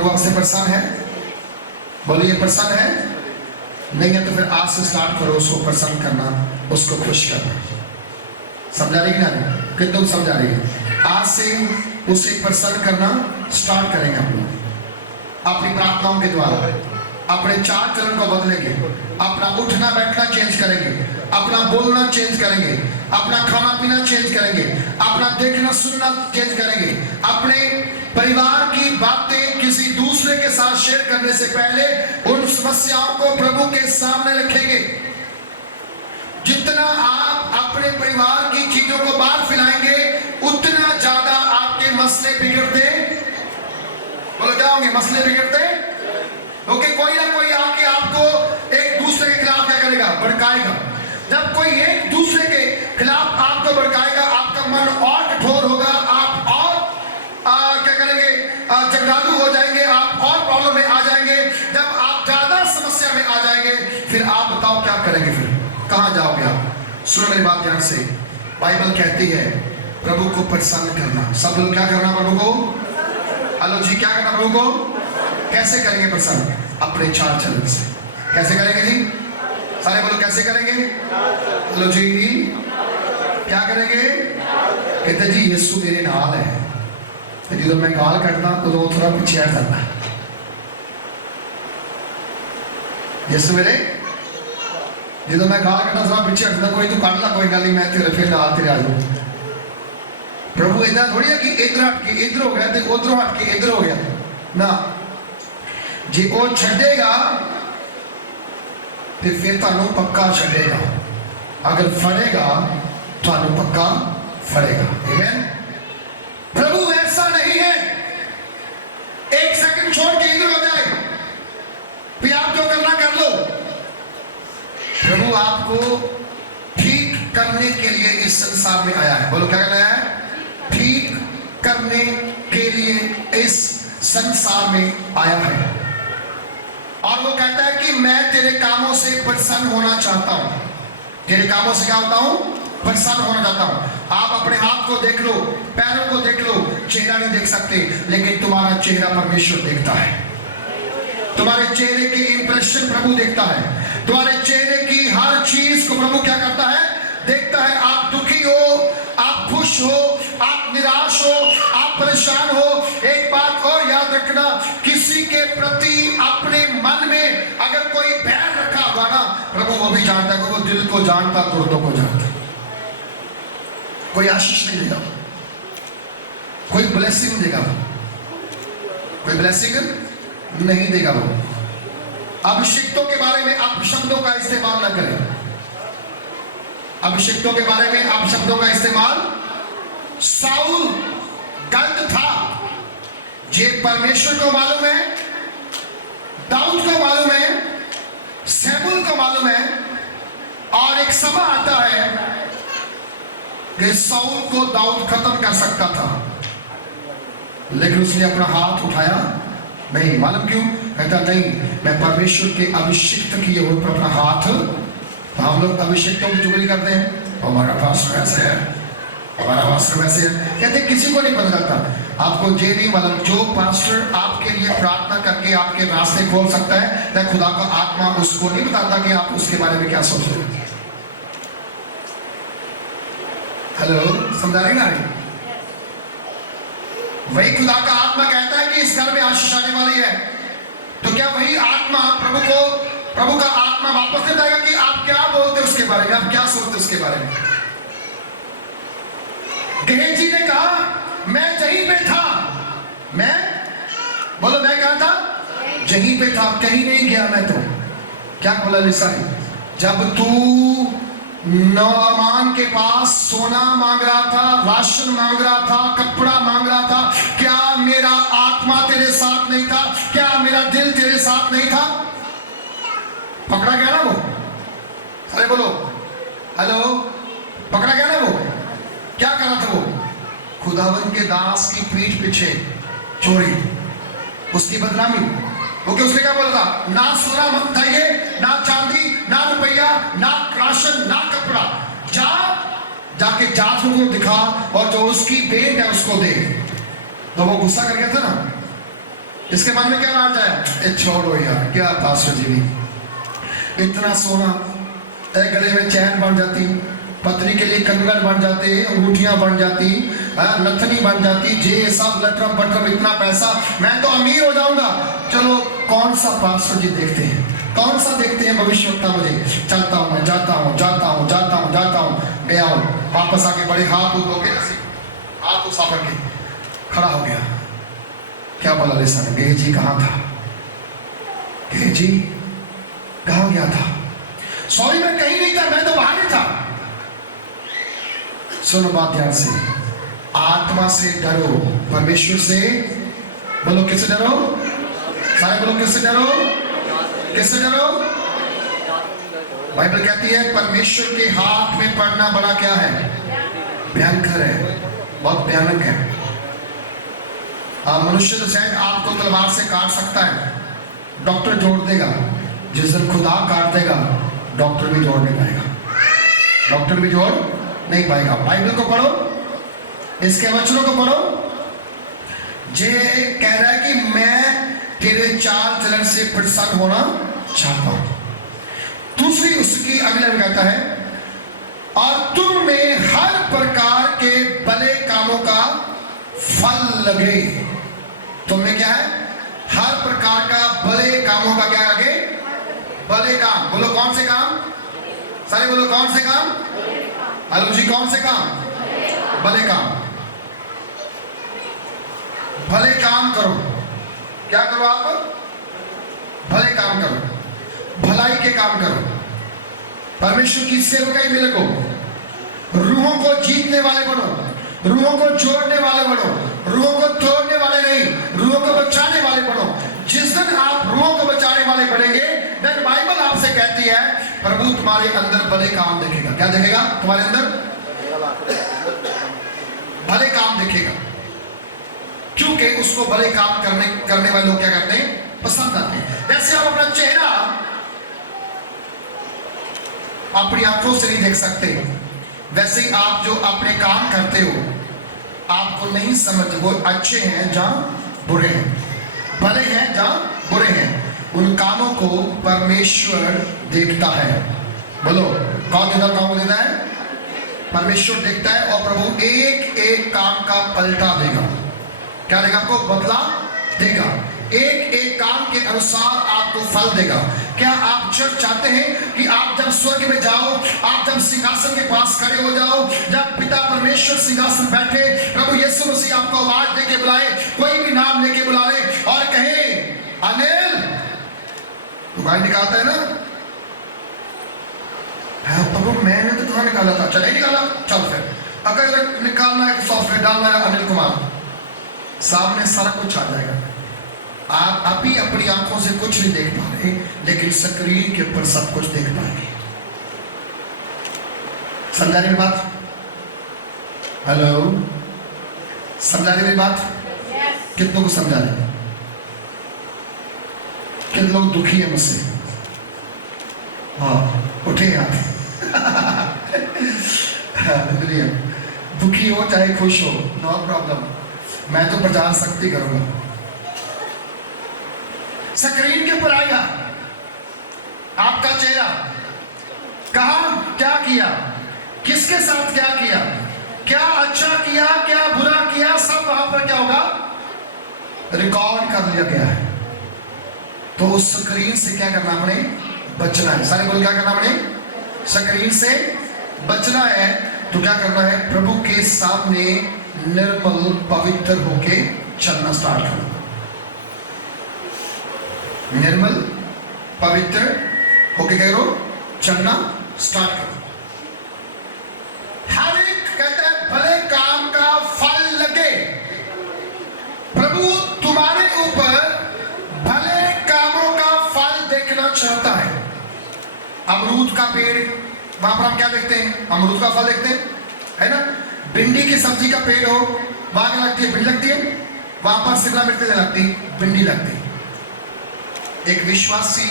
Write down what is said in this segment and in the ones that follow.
प्रभु आपसे प्रसन्न है? बोलिए प्रसन्न है। नहीं है तो फिर आज से स्टार्ट करो उसको प्रसन्न करना, उसको खुश करना। समझा रही ना कि तुम समझा रही है? आज से उसे प्रसन्न करना स्टार्ट करेंगे हम लोग अपनी प्रार्थनाओं के द्वारा। अपने चाल चलन को बदलेंगे, अपना उठना बैठना चेंज करेंगे, अपना बोलना चेंज करेंगे, अपना खाना पीना चेंज करेंगे, अपना देखना सुनना चेंज करेंगे। अपने परिवार की बातें किसी दूसरे के साथ शेयर करने से पहले उन समस्याओं को प्रभु के सामने रखेंगे। जितना आप अपने परिवार की चीजों को बाहर फैलाएंगे उतना ज्यादा आपके मसले बिगड़ते, बोलो क्या होंगे मसले बिगड़ते? क्योंकि कोई ना कोई आके आपको एक दूसरे के खिलाफ क्या करेगा? भड़काएगा। जब कोई एक दूसरे के खिलाफ आपको भड़काएगा, आपका मन और कठोर होगा, आप और क्या करेंगे? जंगालू हो जाएंगे, आप और प्रॉब्लम में आ जाएंगे। जब आप ज्यादा समस्या में आ जाएंगे, फिर आप बताओ क्या करेंगे? फिर कहां जाओगे आप? सुनो मेरी बात ध्यान से। बाइबल कहती है प्रभु को प्रसन्न करना। सब लोग क्या करना प्रभु को? हेलो जी, क्या करना प्रभु को? कैसे करेंगे प्रसन्न? अपने चाल चलन से। कैसे करेंगे जी? सारे बोलो कैसे करेंगे? हेलो जी, क्या करेंगे? कहते जी यीशु मेरे नाल है। जो मैं गाल करता तो वो थोड़ा पीछे हट जाता। यीशु मेरे जो मैं गाल करता थोड़ा पीछे हटता, कोई तो कर ला, कोई गल नहीं, मैं तेरे फिर नाल तेरे आ जाऊं। प्रभु इतना थोड़ी है कि इधर हट के इधर हो गया तो उधर हट के इधर हो गया ना। जे वो छड़ेगा तो फिर थानू पक्का छड़ेगा, अगर फड़ेगा थानू पक्का फड़ेगा। आमीन। प्रभु ऐसा नहीं है एक सेकंड छोड़ के इधर हो जाए फिर आप जो करना कर लो। प्रभु आपको ठीक करने के लिए इस संसार में आया है। बोलो क्या करना है? ठीक करने के लिए इस संसार में आया है। और वो कहता है कि मैं तेरे कामों से प्रसन्न होना चाहता हूं। तेरे कामों से क्या होता हूं? प्रसन्न होना चाहता हूं। आप अपने हाथ को देख लो, पैरों को देख लो, चेहरा नहीं देख सकते, लेकिन तुम्हारा चेहरा परमेश्वर देखता है। तुम्हारे चेहरे की इंप्रेशन प्रभु देखता है। तुम्हारे चेहरे की हर चीज को प्रभु क्या करता है? देखता है। आप दुखी हो, आप खुश हो, आप निराश हो, आप परेशान हो, एक बात और याद रखना, किसी के प्रति अपने मन में अगर कोई बैर रखा होगा ना, प्रभु वो भी जानता है। वो दिल को जानता, गुर्दों को जानता। कोई आशीष नहीं देगा, कोई ब्लेसिंग देगा, कोई ब्लेसिंग नहीं देगा। वो अभिषिक्तों के बारे में आप शब्दों का इस्तेमाल ना करें। अभिषिक्तों के बारे में आप शब्दों का इस्तेमाल, साउल गलत था, ये परमेश्वर को मालूम है, दाऊद को मालूम है, शमूएल को मालूम है। और एक समय आता है कि साउल को दाऊद खत्म कर सकता था, लेकिन उसने अपना हाथ उठाया नहीं। मालूम क्यों? कहता नहीं, मैं परमेश्वर के अभिषिक्त किए हुए पर अपना हाथ। तो हम लोग अभिषेकों की चुगली करते हैं, हमारा पास्टर वैसे है, हमारा पास्टर वैसे है, कहते किसी को नहीं पता लगता। आपको ये नहीं मालूम, जो पास्टर आपके लिए प्रार्थना करके आपके रास्ते खोल सकता है, तो खुदा का आत्मा उसको नहीं बताता कि आप उसके बारे में क्या सोच रहे हैं। हेलो, समझा रही ना? वही खुदा का आत्मा कहता है कि इस घर में आशीष आने वाली है, तो क्या वही आत्मा प्रभु का आत्मा वापस ले जाएगा कि आप क्या बोलते उसके बारे में, आप क्या सोचते उसके बारे में? गेहजी ने कहा मैं यहीं पे था, मैं बोलो मैं कहा था? यहीं पे था, कहीं नहीं गया मैं। तो क्या बोला लिसाई? जब तू नौमान के पास सोना मांग रहा था, राशन मांग रहा था, कपड़ा मांग रहा था, क्या मेरा आत्मा तेरे साथ नहीं था? क्या मेरा दिल तेरे साथ नहीं था? पकड़ा गया ना वो? अरे बोलो हेलो, पकड़ा गया ना वो? क्या कर रहा था वो? खुदावन के दास की पीठ पीछे चोरी, उसकी बदनामी। ओके, उसने क्या बोला था? ना सोना मत खाइए, ना चांदी, ना रुपया, ना राशन, ना कपड़ा। जाके जातों को दिखा और जो उसकी बेट है उसको दे। तो वो गुस्सा कर गया था ना, इसके मन में क्या राज आया, छोड़ो यार, क्या पास्टर जी भी इतना सोना, गले में चैन बन जाती, पत्नी के लिए कंगन बन जाते, अंगूठियां बन जाती, नथनी बन जाती, जे सब लटरम पटरम, इतना पैसा, मैं तो अमीर हो जाऊंगा। चलो कौन सा पास्टर जी देखते हैं, कौन सा देखते हैं भविष्यवक्ता, मुझे चलता हूं, मैं जाता हूं, जाता हूं, जाता हूं, जाता हूं, गया हूं, वापस आके बड़े हाथ उठोगे, हाथ उठा के खड़ा हो गया, क्या बोला लिसा ने, गेहजी कहाँ था, गेहजी कहाँ गया था, सॉरी मैं कहीं नहीं था, मैं तो बाहर ही था। सुनो बात ध्यान से, आत्मा से डरो, परमेश्वर से बोलो, किससे डरो, सारे बोलो किससे डरो, किससे डरो। बाइबल कहती है परमेश्वर के हाथ में पड़ना बड़ा क्या है, भयंकर है, बहुत भयानक है। मनुष्य तो शायद आपको तलवार से काट सकता है, डॉक्टर जोड़ देगा, जिस दिन खुदा काट देगा डॉक्टर भी जोड़ नहीं पाएगा, डॉक्टर भी जोड़ नहीं पाएगा। बाइबल को पढ़ो, इसके वचनों को पढ़ो, जे कह रहा है कि मैं तेरे चाल चलन से प्रसन्न होना चाहता हूं। दूसरी उसकी अगले में कहता है, और तुम में हर प्रकार के भले कामों का फल लगे। तुम में क्या है, हर प्रकार का भले कामों का क्या लगे, भले काम। बोलो कौन से काम, सारे बोलो कौन से काम, हेलो जी कौन से काम, भले काम। भले काम करो, क्या करो आप, भले काम करो, भलाई के काम करो, परमेश्वर की सेवकाई में लगो, रूहों को जीतने वाले बनो, रूहों को जोड़ने वाले बनो, रूहों को तोड़ने वाले नहीं, रूहों को बचाने वाले बनो। जिस दिन आप रूहों को बचाने वाले बनेंगे, देन बाइबल आपसे कहती है प्रभु तुम्हारे अंदर भले काम देखेगा। क्या देखेगा, तुम्हारे अंदर भले काम देखेगा, क्योंकि उसको भले काम करने वाले लोग क्या करते हैं, पसंद आते हैं। जैसे आप अपना चेहरा अपनी आंखों से नहीं देख सकते, वैसे ही आप जो अपने काम करते हो आपको नहीं समझ, वो अच्छे हैं जहां बुरे हैं, भले हैं जहां बुरे हैं, उन कामों को परमेश्वर देखता है। बोलो कौन देखता, कौन देता है, परमेश्वर देखता है, और प्रभु एक एक काम का पलटा देगा। क्या देगा, आपको बदला देगा, एक एक काम के अनुसार आपको फल देगा। क्या आप चर्च चाहते हैं कि आप जब स्वर्ग में जाओ, आप जब सिंहासन के पास खड़े हो जाओ, जब पिता परमेश्वर सिंहासन बैठे, प्रभु यीशु मसीह आपको आवाज देके बुलाए, कोई भी नाम लेके बुलाए और कहे अनिल, तो भाई निकालता है ना, प्रभु मैंने तो तुम्हें निकाला था, चल नहीं निकाला, चल फिर अगर निकालना है सॉफ्टवेयर डालना है अनिल कुमार, सामने सारा कुछ आ जाएगा। आप अभी अपनी आंखों से कुछ नहीं देख पा रहे, लेकिन स्क्रीन के ऊपर सब कुछ देख पाएंगे। समझा रही मेरी बात, हेलो, समझा रही मेरी बात, कितनों को समझा रहे, कितने लोग दुखी है मुझसे, हाँ उठे हाथ दुखी हो चाहे खुश हो, नो प्रॉब्लम, मैं तो प्रचार शक्ति करूंगा। स्क्रीन के ऊपर आएगा आपका चेहरा, कहा क्या किया, किसके साथ क्या किया, क्या अच्छा किया, क्या बुरा किया, सब वहां पर क्या होगा, रिकॉर्ड कर लिया गया है। तो उस स्क्रीन से क्या करना, हमने बचना है। सारे बोल क्या करना, हमने स्क्रीन से बचना है। तो क्या करना है, प्रभु के सामने निर्मल पवित्र होके चलना स्टार्ट करो, निर्मल पवित्र होके क्या करो, चलना स्टार्ट करो। हर एक कहता है भले काम का फल लगे, प्रभु तुम्हारे ऊपर भले कामों का फल देखना चाहता है। अमरूद का पेड़, वहां पर हम क्या देखते हैं, अमरूद का फल देखते हैं, है ना। भिंडी की सब्जी का पेड़ हो, वहां क्या लगती है, भिंडी लगती है, वहां पर शिमला मिर्च नहीं लगती, भिंडी लगती है। एक विश्वासी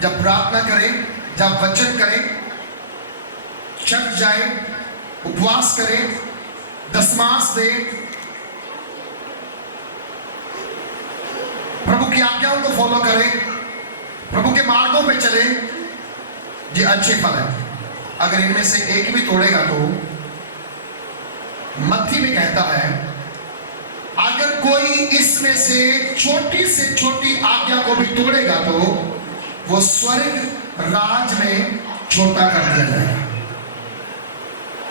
जब प्रार्थना करे, जब वचन करे, चर्च जाए, उपवास करे, दशमांश दे, की आज्ञाओं को फॉलो करे, प्रभु के मार्गों पे चले, ये अच्छे फल है। अगर इनमें से एक भी तोड़ेगा तो मत्ती में कहता है अगर कोई इसमें से छोटी आज्ञा को भी तोड़ेगा तो वो स्वर्ग राज में छोटा कर दिया जाएगा।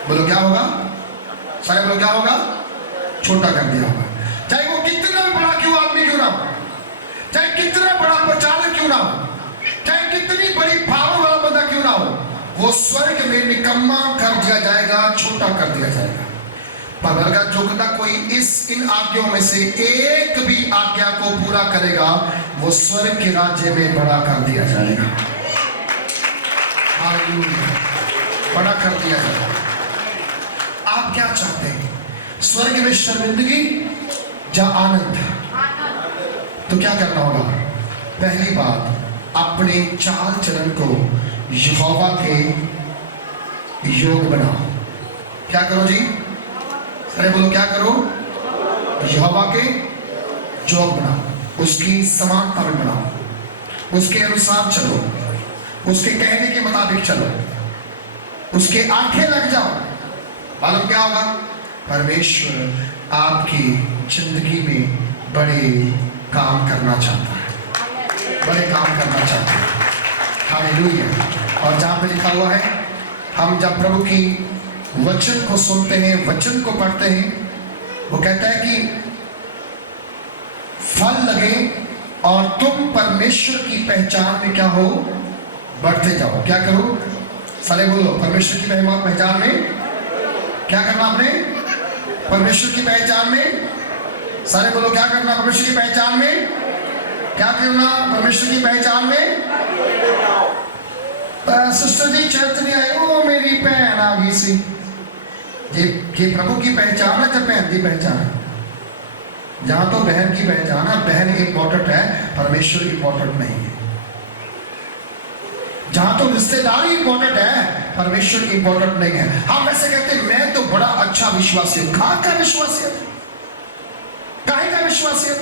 बोलो क्या होगा? सारे बोलो क्या होगा? छोटा कर दिया होगा। चाहे वो कितना भी बड़ा क्यों आदमी क्यों ना हो, चाहे कितना बड़ा प्रचारक क्यों ना हो, चाहे कितनी बड़ी पावर वाला बंदा क्यों ना हो, वो स्वर्ग में निकम्मा कर दिया जाएगा, छोटा कर दिया जाएगा। पर अगर जो कोई इन आज्ञाओं में से एक भी आज्ञा को पूरा करेगा वो स्वर्ग के राज्य में बड़ा कर दिया जाएगा। हालेलुया, बड़ा कर दिया जाएगा। आप क्या चाहते हैं? स्वर्ग में शर्मिंदगी या आनंद? तो क्या करना होगा? पहली बात, अपने चाल चलन को यहोवा के योग बनाओ। क्या करो जी? अरे बोलो क्या करो? यहोवा के योग बनाओ, उसकी समानता में बनाओ, उसके अनुसार चलो, उसके कहने के मुताबिक चलो, उसके आंखें लग जाओ। मालूम क्या होगा? परमेश्वर आपकी जिंदगी में बड़े काम करना चाहता है, बड़े काम करना चाहता है। हालेलुया। और जहां पे लिखा हुआ है हम जब प्रभु की वचन को सुनते हैं, वचन को पढ़ते हैं, वो कहता है कि फल लगे और तुम परमेश्वर की पहचान में क्या हो? बढ़ते जाओ। क्या करो? सारे बोलो परमेश्वर की पहचान में क्या करना आपने? परमेश्वर की पहचान में सारे बोलो क्या करना? परमेश्वर की पहचान में क्या करना? परमेश्वर की पहचान में। सिस्टर जी चर्च नहीं आई, ओ मेरी बहन आ गई सी। ये प्रभु की पहचान है या बहन की पहचान है? जहां तो बहन की पहचान है, बहन इंपॉर्टेंट है, परमेश्वर इंपॉर्टेंट नहीं है। जहां तो रिश्तेदारी इंपॉर्टेंट है, परमेश्वर इंपॉर्टेंट नहीं है। हम वैसे कहते हैं मैं तो बड़ा अच्छा विश्वासी हूं। कहां का विश्वासी है? काहे का विश्वासी है?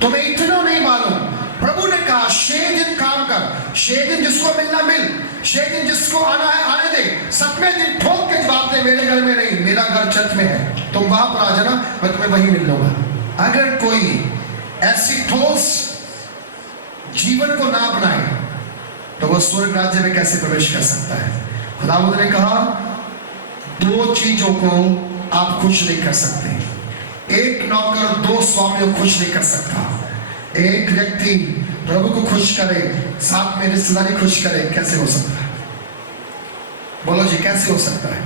तुम्हें इतना नहीं मालूम? प्रभु ने कहा 6 दिन काम कर, 6 दिन जिसको मिलना मिल, 6 दिन जिसको आना है आने दे, 7वें दिन ठोक के जवाब दे मेरे घर में नहीं, मेरा घर चर्च में है, तुम वहां पर आ जाना, मैं तुम्हें वहीं मिल लूंगा। अगर कोई ऐसी ठोस जीवन को ना बनाए तो वह स्वर्ग राज्य में कैसे प्रवेश कर सकता है? खुदावंद ने कहा 2 चीजों को आप खुश नहीं कर सकते। एक नौकर 2 स्वामियों को खुश नहीं कर सकता। एक व्यक्ति प्रभु को खुश करे, साथ में रिश्तेदारी खुश करे, कैसे हो सकता है? बोलो जी कैसे हो सकता है?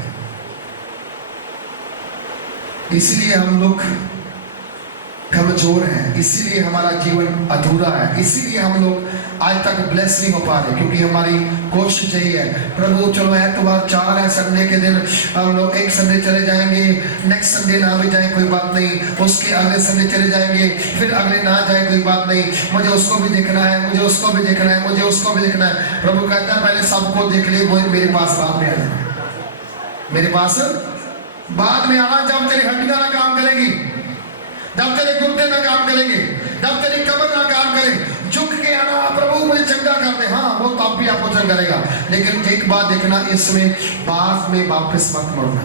इसलिए हम लोग कमजोर हैं, इसीलिए हमारा जीवन अधूरा है, इसीलिए हम लोग आज तक ब्लेस नहीं हो पा रहे, क्योंकि हमारी कोशिश यही है प्रभु चलो एतवार 4 है, संडे के दिन हम लोग एक संडे चले जाएंगे, नेक्स्ट संडे ना भी जाए कोई बात नहीं, उसके अगले संडे चले जाएंगे, फिर अगले ना जाए कोई बात नहीं, मुझे उसको भी देखना है, मुझे उसको भी देखना है, मुझे उसको भी देखना है। प्रभु कहता है पहले सबको देख ले, वो मेरे पास बाद में आ जाए, मेरे पास बाद में आना। जब तेरी हड्डियां ना काम करेगी, जब तेरे गुर्दे ना काम करेंगे, जब तेरी कमर ना काम करे, झुक के आना प्रभु मुझे चंगा कर दे, हाँ वो तब भी आपको चंगा करेगा। लेकिन एक बात देखना, इसमें बाद में वापस मत मुड़ना।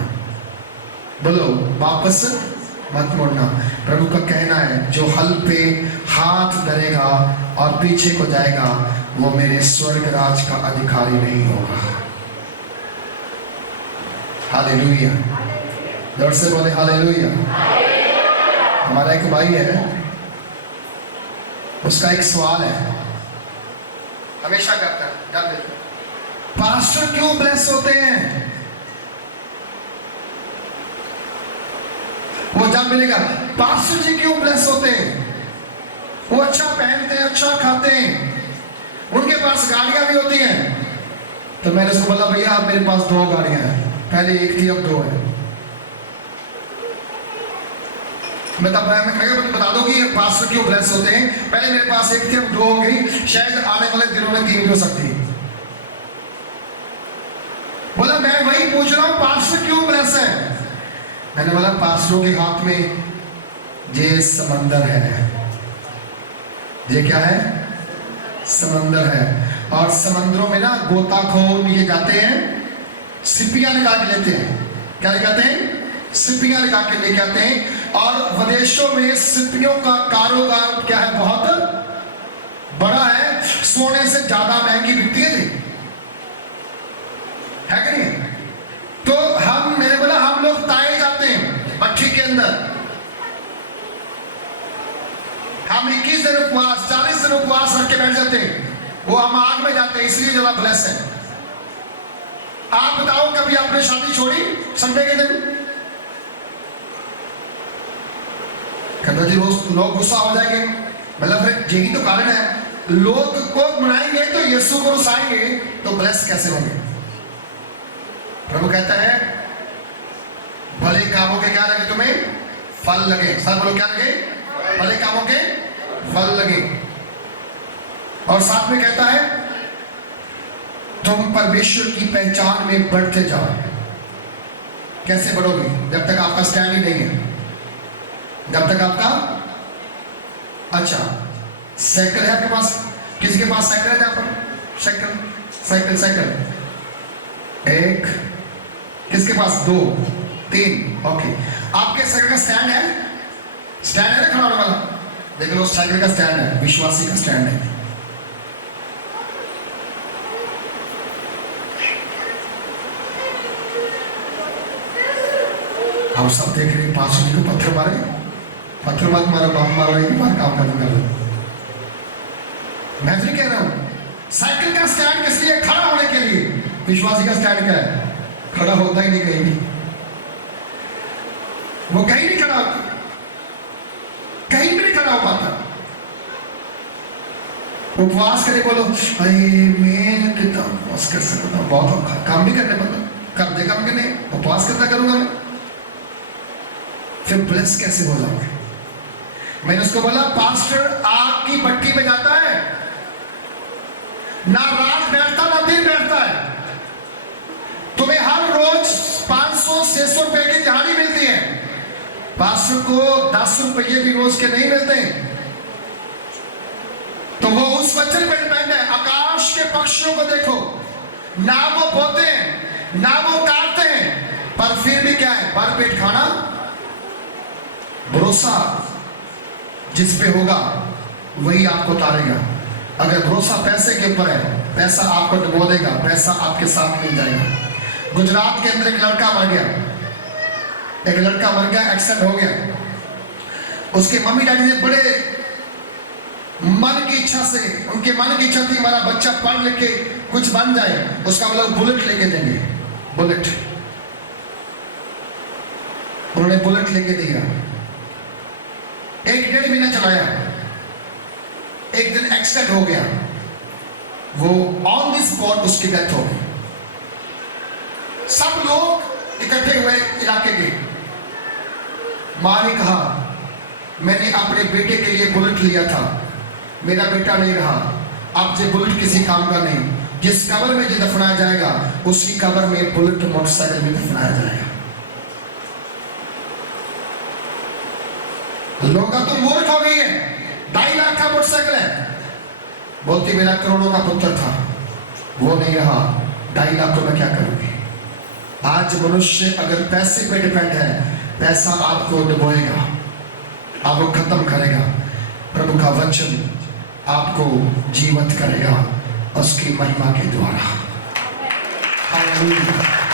बोलो वापस मत मुड़ना। प्रभु का कहना है जो हल पे हाथ धरेगा और पीछे को जाएगा वो मेरे स्वर्ग राज का अधिकारी नहीं होगा। हालेलुया, जोर से बोले हालेलुया। हमारा एक भाई है, उसका एक सवाल है, हमेशा करता है, पास्टर क्यों ब्लेस होते हैं? वो जब मिलेगा पास्टर जी क्यों ब्लेस होते हैं? वो अच्छा पहनते हैं, अच्छा खाते हैं, उनके पास गाड़ियां भी होती हैं। तो मैंने उसको बोला भैया आप मेरे पास 2 गाड़ियां हैं, पहले एक थी अब 2 है। मैं बता दो कि पास्टर क्यों ब्लेस होते हैं। पहले मेरे पास एक थी अब 2 हो गई, शायद आने वाले दिनों में 3 भी हो सकती। बोला मैं वही पूछ रहा हूं पास्टर क्यों ब्लेस है? मैंने बोला पास्टरों के हाथ में ये समंदर है, ये क्या है? समंदर है। और समंदरों में ना गोताखोर लिए जाते हैं, सिपियां निकाल के लेते हैं। क्या लेके हैं? सिपियां निकाल के लेके आते हैं। और विदेशों में सिपियों का कारोबार क्या है? बहुत बड़ा है, सोने से ज्यादा महंगी बिकती है कि नहीं? तो मैंने बोला हम लोग ताए जाते हैं भट्टी के अंदर, हम 21 दिन उपवास 40 दिन उपवास रख के बैठ जाते हैं, वो हम आग में जाते हैं, इसलिए ज्यादा ब्लेस है। आप बताओ कभी आपने शादी छोड़ी संडे के दिन? कहता जी रोज लोग गुस्सा हो जाएंगे, मतलब फिर यही तो कारण है, लोग को मनाएंगे तो यीशु को रुसाएंगे तो ब्लेस कैसे होंगे? प्रभु कहता है भले कामों के क्या लगे तुम्हें? फल लगे। सब बोलो क्या लगे? भले कामों के फल लगे। और साथ में कहता है तुम परमेश्वर की पहचान में बढ़ते जाओ। कैसे बढ़ोगे? जब तक आपका स्टैंड ही नहीं है, जब तक आपका अच्छा साइकिल है आपके पास? किसी के पास साइकिल है? जहां पर साइकिल साइकिल साइकिल एक, किसके पास? 2 3, ओके। आपके साइकिल का स्टैंड है? स्टैंड है ना खड़ा होने वाला? देख लो साइकिल का स्टैंड है, विश्वासी का स्टैंड है। हम सब देख रहे हैं, 5 को पत्थर मारे, पत्थर मत मारो, बाप मारो, एक बार काम करना कर लो। मैं तो कह रहा हूं साइकिल का स्टैंड किस लिए? खड़ा होने के लिए। विश्वासी का स्टैंड क्या है? खड़ा होता ही नहीं कहीं भी, वो कहीं नहीं खड़ा होता, कहीं भी नहीं खड़ा हो पाता। उपवास करे, बोलो अरे मैं कितना उपवास कर सकता हूं, बहुत काम भी करने पड़ता, कर दे काम करने, उपवास करता करूंगा मैं, फिर ब्लेस कैसे हो जाओगे? मैंने उसको बोला पास्टर आग की भट्टी में जाता है, ना रात बैठता ना दिन बैठता है, तुम्हें हर रोज 500-600 रुपए की दिहाड़ी मिलती है, पास्टर को 10 रुपये भी रोज के नहीं मिलते। तो वो उस वचन पर डिपेंड है। आकाश के पक्षियों को देखो, ना वो बोते हैं ना वो काटते हैं, पर फिर भी क्या है? भर पेट खाना। भरोसा जिस पे होगा वही आपको उतारेगा। अगर भरोसा पैसे के ऊपर है, पैसा आपको डुबो देगा, पैसा आपके साथ मिल जाएगा। गुजरात के अंदर एक लड़का मर गया, एक लड़का मर गया, एक्सीडेंट हो गया। उसके मम्मी डैडी ने बड़े मन की इच्छा से, उनके मन की इच्छा थी हमारा बच्चा पढ़ लिख के कुछ बन जाए, उसका मतलब बुलेट लेके देंगे। बुलेट, उन्होंने बुलेट लेके दिया, 1-1.5 महीना चलाया, एक दिन एक्सीडेंट हो गया, वो ऑन द स्पॉट उसकी डेथ हो गई। सब लोग इकट्ठे हुए इलाके के। मां ने कहा मैंने अपने बेटे के लिए बुलेट लिया था, मेरा बेटा नहीं रहा, अब ये बुलेट किसी काम का नहीं, जिस कब्र में जो दफनाया जाएगा उसी कब्र में बुलेट मोटरसाइकिल में दफनाया जाएगा। लोग तो मूर्ख हो गई है, 2.5 लाख का मोटरसाइकिल है, बोलती मेरा करोड़ों का पुत्र था, वो नहीं रहा, 2.5 लाख को मैं क्या करूंगी? आज मनुष्य अगर पैसे पे डिपेंड है, पैसा आपको डुबोएगा, आपको खत्म करेगा। प्रभु का वचन आपको जीवित करेगा उसकी महिमा के द्वारा। हालेलुया।